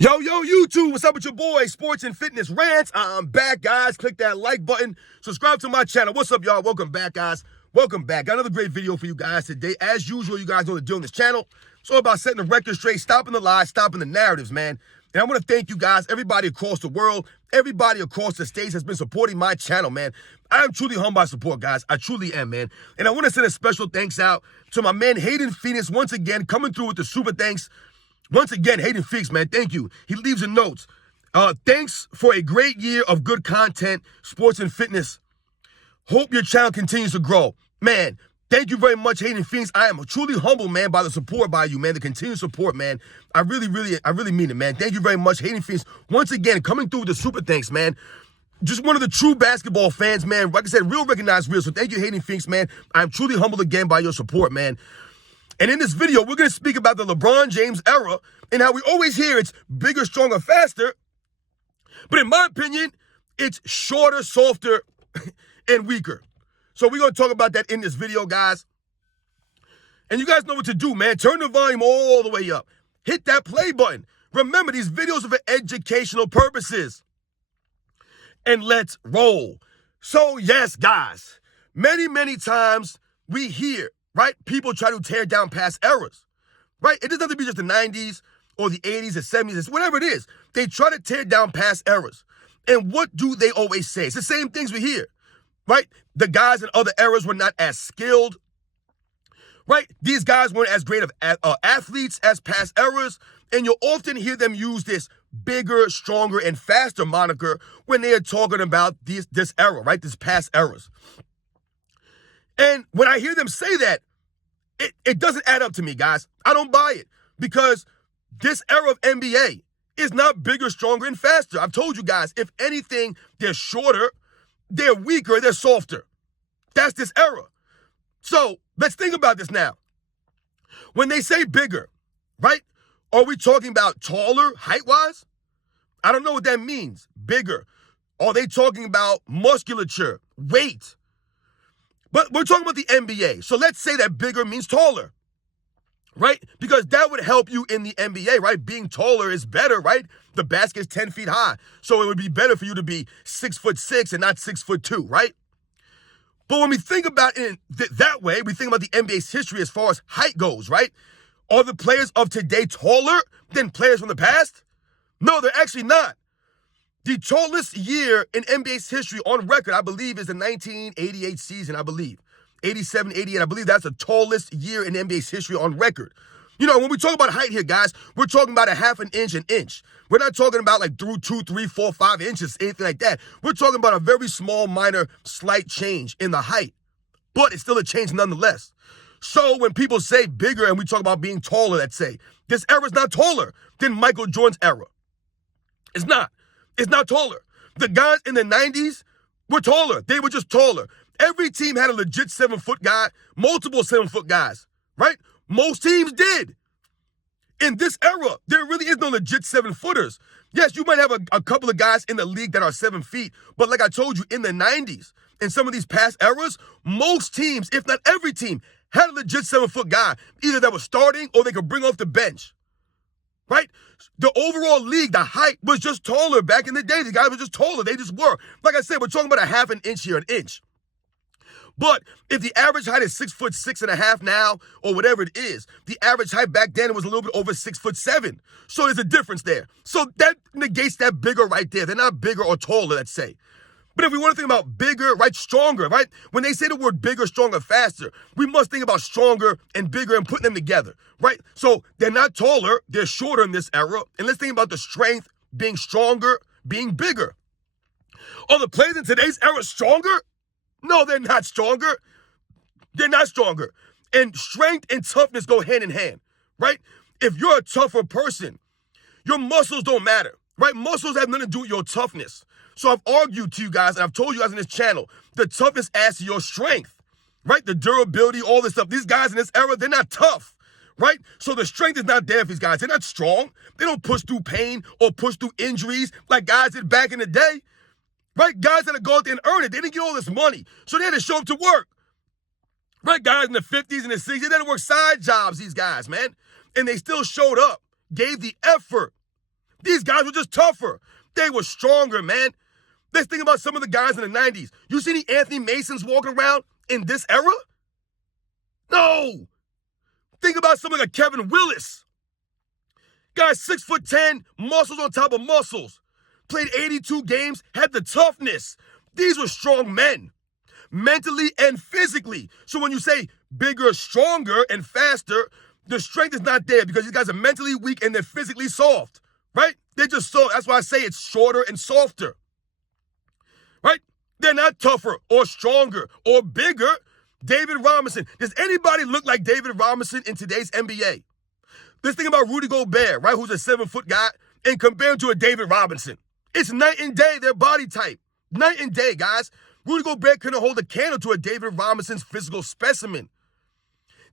Yo, YouTube, what's up with your boy, Sports and Fitness Rants? I'm back, guys. Click that like button. Subscribe to my channel. What's up, y'all? Welcome back, guys. Welcome back. Got another great video for you guys today. As usual, you guys know the deal on this channel. It's all about setting the record straight, stopping the lies, stopping the narratives, man. And I want to thank you guys, everybody across the world, everybody across the states has been supporting my channel, man. I am truly humbled by support, guys. I truly am, man. And I want to send a special thanks out to my man, Hayden Phoenix, once again, coming through with the super thanks. Once again, Hayden Phoenix, man, thank you. He leaves a note. Thanks for a great year of good content, sports and fitness. Hope your channel continues to grow. Man, thank you very much, Hayden Phoenix. I am truly humbled, man, by the support by you, man, the continued support, man. I really mean it, man. Thank you very much, Hayden Phoenix. Once again, coming through with the super thanks, man. Just one of the true basketball fans, man. Like I said, real recognized real. So thank you, Hayden Phoenix, man. I'm truly humbled again by your support, man. And in this video, we're going to speak about the LeBron James era and how we always hear it's bigger, stronger, faster. But in my opinion, it's shorter, softer, and weaker. So we're going to talk about that in this video, guys. And you guys know what to do, man. Turn the volume all the way up. Hit that play button. Remember, these videos are for educational purposes. And let's roll. So, yes, guys, many times we hear, right, people try to tear down past eras, right? It doesn't have to be just the 90s or the 80s or 70s, whatever it is. They try to tear down past eras. And what do they always say? It's the same things we hear, right? The guys in other eras were not as skilled, right? These guys weren't as great of athletes as past eras. And you'll often hear them use this bigger, stronger, and faster moniker when they are talking about this era, right? This past eras. And when I hear them say that, it doesn't add up to me, guys. I don't buy it because this era of NBA is not bigger, stronger, and faster. I've told you guys, if anything, they're shorter, they're weaker, they're softer. That's this era. So let's think about this now. When they say bigger, right? Are we talking about taller, height-wise? I don't know what that means. Bigger. Are they talking about musculature, weight? But we're talking about the NBA. So let's say that bigger means taller, right? Because that would help you in the NBA, right? Being taller is better, right? The basket's 10 feet high. So it would be better for you to be 6'6" and not 6'2", right? But when we think about it that way, we think about the NBA's history as far as height goes, right? Are the players of today taller than players from the past? No, they're actually not. The tallest year in NBA's history on record, I believe, is the 1988 season, I believe. 87, 88, I believe that's the tallest year in NBA's history on record. You know, when we talk about height here, guys, we're talking about a half an inch, an inch. We're not talking about like through 2, 3, 4, 5 inches, anything like that. We're talking about a very small, minor, slight change in the height. But it's still a change nonetheless. So when people say bigger and we talk about being taller, let's say, this era is not taller than Michael Jordan's era. It's not. It's not taller. The guys in the 90s were taller. They were just taller. Every team had a legit 7-foot guy, multiple 7-foot guys, right? Most teams did. In this era, there really is no legit 7-footers. Yes, you might have a couple of guys in the league that are 7 feet, but like I told you, in the 90s, in some of these past eras, most teams, if not every team, had a legit 7-foot guy, either that was starting or they could bring off the bench, right? The overall league, the height was just taller back in the day. The guys were just taller. They just were. Like I said, we're talking about a half an inch here, an inch. But if the average height is 6'6.5" now, or whatever it is, the average height back then was a little bit over 6'7". So there's a difference there. So that negates that bigger right there. They're not bigger or taller, let's say. But if we want to think about bigger, right, stronger, right? When they say the word bigger, stronger, faster, we must think about stronger and bigger and putting them together, right? So they're not taller, they're shorter in this era. And let's think about the strength being stronger, being bigger. Are the players in today's era stronger? No, they're not stronger. They're not stronger. And strength and toughness go hand in hand, right? If you're a tougher person, your muscles don't matter, right? Muscles have nothing to do with your toughness. So I've argued to you guys, and I've told you guys in this channel, the toughness adds to your strength, right? The durability, all this stuff. These guys in this era, they're not tough, right? So the strength is not there for these guys. They're not strong. They don't push through pain or push through injuries like guys did back in the day, right? Guys that had to go out there and earn it. They didn't get all this money, so they had to show up to work, right? Guys in the 50s and the 60s, they had to work side jobs, these guys, man. And they still showed up, gave the effort. These guys were just tougher. They were stronger, man. Let's think about some of the guys in the 90s. You see any Anthony Masons walking around in this era? No. Think about somebody like Kevin Willis. Guys 6'10", muscles on top of muscles. Played 82 games, had the toughness. These were strong men, mentally and physically. So when you say bigger, stronger, and faster, the strength is not there because these guys are mentally weak and they're physically soft, right? They're just soft. That's why I say it's shorter and softer, right? They're not tougher or stronger or bigger. David Robinson. Does anybody look like David Robinson in today's NBA? Let's think about Rudy Gobert, right, who's a 7-foot guy, and compare him to a David Robinson. It's night and day, their body type. Night and day, guys. Rudy Gobert couldn't hold a candle to a David Robinson's physical specimen.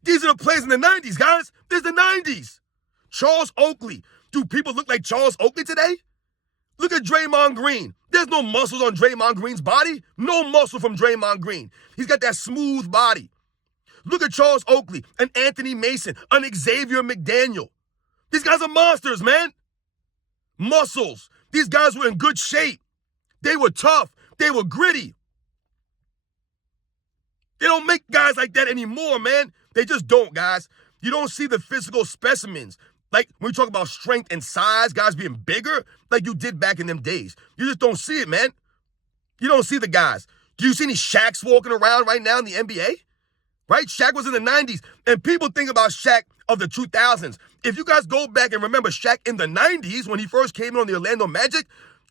These are the players in the 90s, guys. There's the 90s. Charles Oakley. Do people look like Charles Oakley today? Look at Draymond Green. There's no muscles on Draymond Green's body. No muscle from Draymond Green. He's got that smooth body. Look at Charles Oakley, an Anthony Mason, an Xavier McDaniel. These guys are monsters, man. Muscles. These guys were in good shape. They were tough. They were gritty. They don't make guys like that anymore, man. They just don't, guys. You don't see the physical specimens. Like when we talk about strength and size, guys being bigger, like you did back in them days. You just don't see it, man. You don't see the guys. Do you see any Shaqs walking around right now in the NBA? Right? Shaq was in the 90s. And people think about Shaq of the 2000s. If you guys go back and remember Shaq in the 90s when he first came in on the Orlando Magic,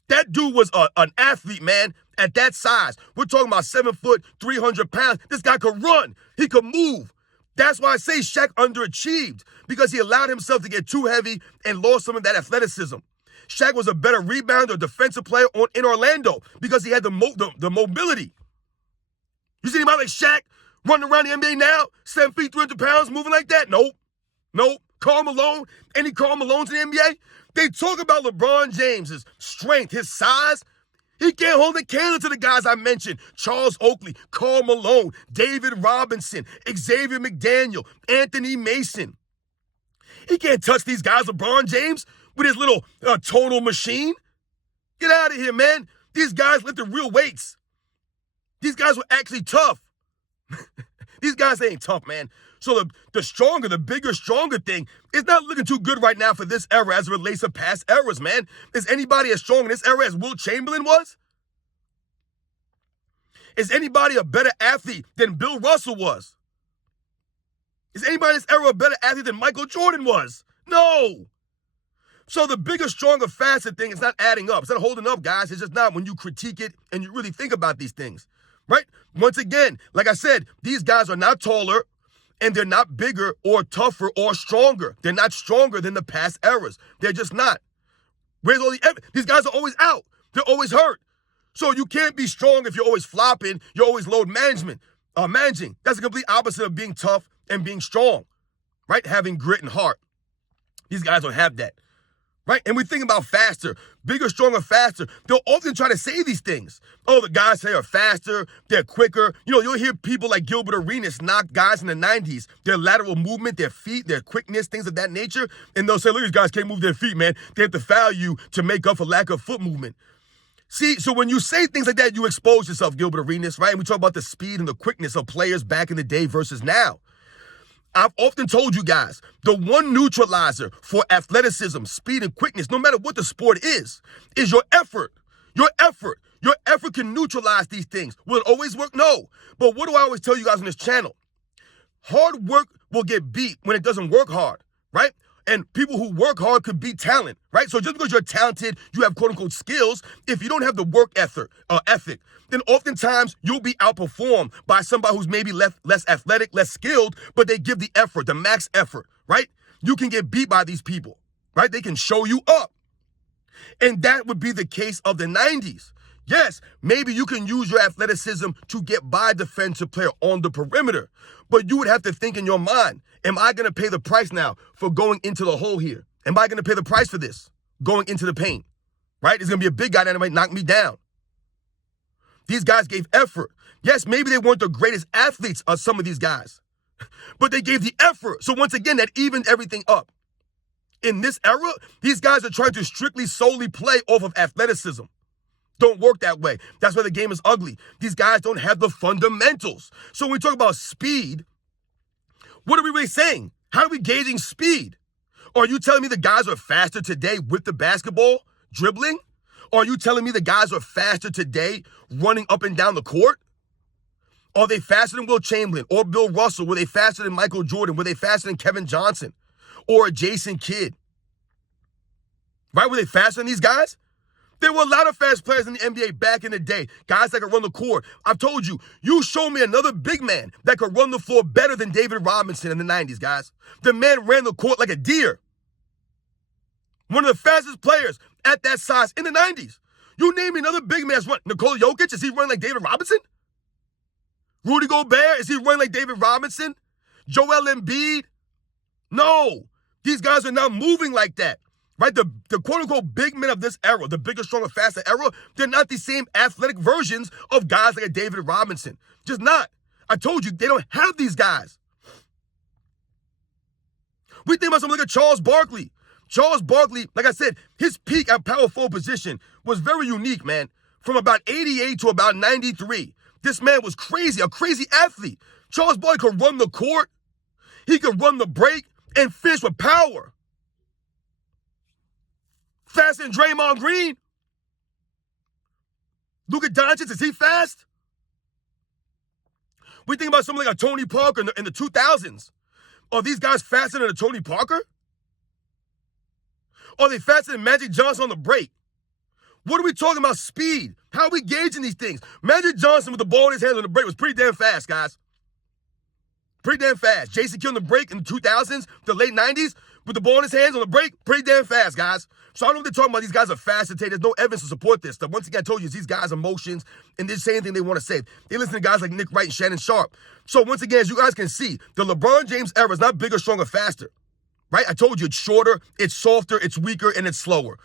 that dude was an athlete, man, at that size. We're talking about 7 foot, 300 pounds. This guy could run. He could move. That's why I say Shaq underachieved, because he allowed himself to get too heavy and lost some of that athleticism. Shaq was a better rebounder, defensive player in Orlando because he had the mobility. You see anybody like Shaq running around the NBA now, 7 feet, 300 pounds, moving like that? Nope. Karl Malone, any Karl Malones in the NBA? They talk about LeBron James' strength, his size. He can't hold a candle to the guys I mentioned. Charles Oakley, Karl Malone, David Robinson, Xavier McDaniel, Anthony Mason. He can't touch these guys, LeBron James, with his little total machine. Get out of here, man. These guys lifted real weights. These guys were actually tough. These guys ain't tough, man. So the stronger, the bigger, stronger thing is not looking too good right now for this era as it relates to past eras, man. Is anybody as strong in this era as Wilt Chamberlain was? Is anybody a better athlete than Bill Russell was? Is anybody in this era a better athlete than Michael Jordan was? No. So the bigger, stronger, faster thing is not adding up. It's not holding up, guys. It's just not when you critique it and you really think about these things, right? Once again, like I said, these guys are not taller, and they're not bigger or tougher or stronger. They're not stronger than the past eras. They're just not. Where's all the evidence? These guys are always out. They're always hurt. So you can't be strong if you're always flopping. You're always load managing. That's the complete opposite of being tough and being strong, right? Having grit and heart. These guys don't have that, right? And we think about faster, bigger, stronger, faster. They'll often try to say these things. Oh, the guys say are faster, they're quicker. You know, you'll hear people like Gilbert Arenas knock guys in the 90s, their lateral movement, their feet, their quickness, things of that nature. And they'll say, look, these guys can't move their feet, man. They have to foul you to make up for lack of foot movement. See, so when you say things like that, you expose yourself, Gilbert Arenas, right? And we talk about the speed and the quickness of players back in the day versus now. I've often told you guys, the one neutralizer for athleticism, speed, and quickness, no matter what the sport is your effort. Your effort. Your effort can neutralize these things. Will it always work? No. But what do I always tell you guys on this channel? Hard work will get beat when it doesn't work hard, right? And people who work hard could beat talent, right? So just because you're talented, you have quote-unquote skills, if you don't have the work ethic, then oftentimes you'll be outperformed by somebody who's maybe less athletic, less skilled, but they give the effort, the max effort, right? You can get beat by these people, right? They can show you up. And that would be the case of the 90s. Yes, maybe you can use your athleticism to get by a defensive player on the perimeter, but you would have to think in your mind, am I going to pay the price now for going into the hole here? Am I going to pay the price for this, going into the paint, right? There's going to be a big guy that might knock me down. These guys gave effort. Yes, maybe they weren't the greatest athletes of some of these guys, but they gave the effort. So once again, that evened everything up. In this era, these guys are trying to strictly solely play off of athleticism. Don't work that way. That's why the game is ugly. These guys don't have the fundamentals. So when we talk about speed, what are we really saying? How are we gauging speed? Are you telling me the guys are faster today with the basketball, dribbling? Or are you telling me the guys are faster today running up and down the court? Are they faster than Will Chamberlain or Bill Russell? Were they faster than Michael Jordan? Were they faster than Kevin Johnson or Jason Kidd? Right? Were they faster than these guys? There were a lot of fast players in the NBA back in the day. Guys that could run the court. I've told you, you show me another big man that could run the floor better than David Robinson in the 90s, guys. The man ran the court like a deer. One of the fastest players at that size in the 90s. You name me another big man that's run. Nikola Jokic, is he running like David Robinson? Rudy Gobert, is he running like David Robinson? Joel Embiid? No. These guys are not moving like that. Right? The quote-unquote big men of this era, the bigger, stronger, faster era, they're not the same athletic versions of guys like a David Robinson. Just not. I told you, they don't have these guys. We think about someone like a Charles Barkley. Charles Barkley, like I said, his peak at power forward position was very unique, man. From about 88 to about 93. This man was crazy, a crazy athlete. Charles Barkley could run the court. He could run the break and finish with power. Faster than Draymond Green. Luka Doncic, is he fast? We think about someone like a Tony Parker in the 2000s. Are these guys faster than a Tony Parker? Are they faster than Magic Johnson on the break? What are we talking about speed? How are we gauging these things? Magic Johnson with the ball in his hands on the break was pretty damn fast, guys. Pretty damn fast. Jason Kidd on the break in the 2000s, the late 90s, with the ball in his hands on the break, pretty damn fast, guys. So I don't know what they're talking about. These guys are fast today. There's no evidence to support this stuff. Once again, I told you, it's these guys' emotions, and they say anything they want to say. They listen to guys like Nick Wright and Shannon Sharp. So once again, as you guys can see, the LeBron James era is not bigger, stronger, faster. Right? I told you, it's shorter, it's softer, it's weaker, and it's slower.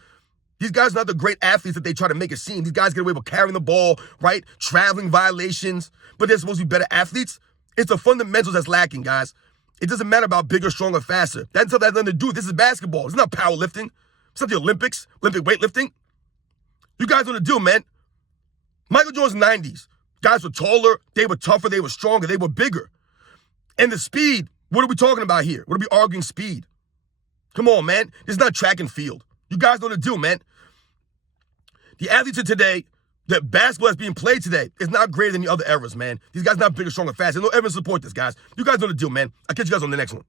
These guys are not the great athletes that they try to make it seem. These guys get away with carrying the ball, right? Traveling violations, but they're supposed to be better athletes. It's the fundamentals that's lacking, guys. It doesn't matter about bigger, stronger, faster. That stuff has nothing to do. This is basketball. It's not powerlifting. It's not the Olympics, Olympic weightlifting. You guys know what to do, man. Michael Jordan's 90s. Guys were taller, they were tougher, they were stronger, they were bigger. And the speed, what are we talking about here? What are we arguing speed? Come on, man. This is not track and field. You guys know what to do, man. The athletes of today, the basketball that's being played today is not greater than the other eras, man. These guys not bigger, stronger, faster. No evidence to support this, guys. You guys know what to do, man. I'll catch you guys on the next one.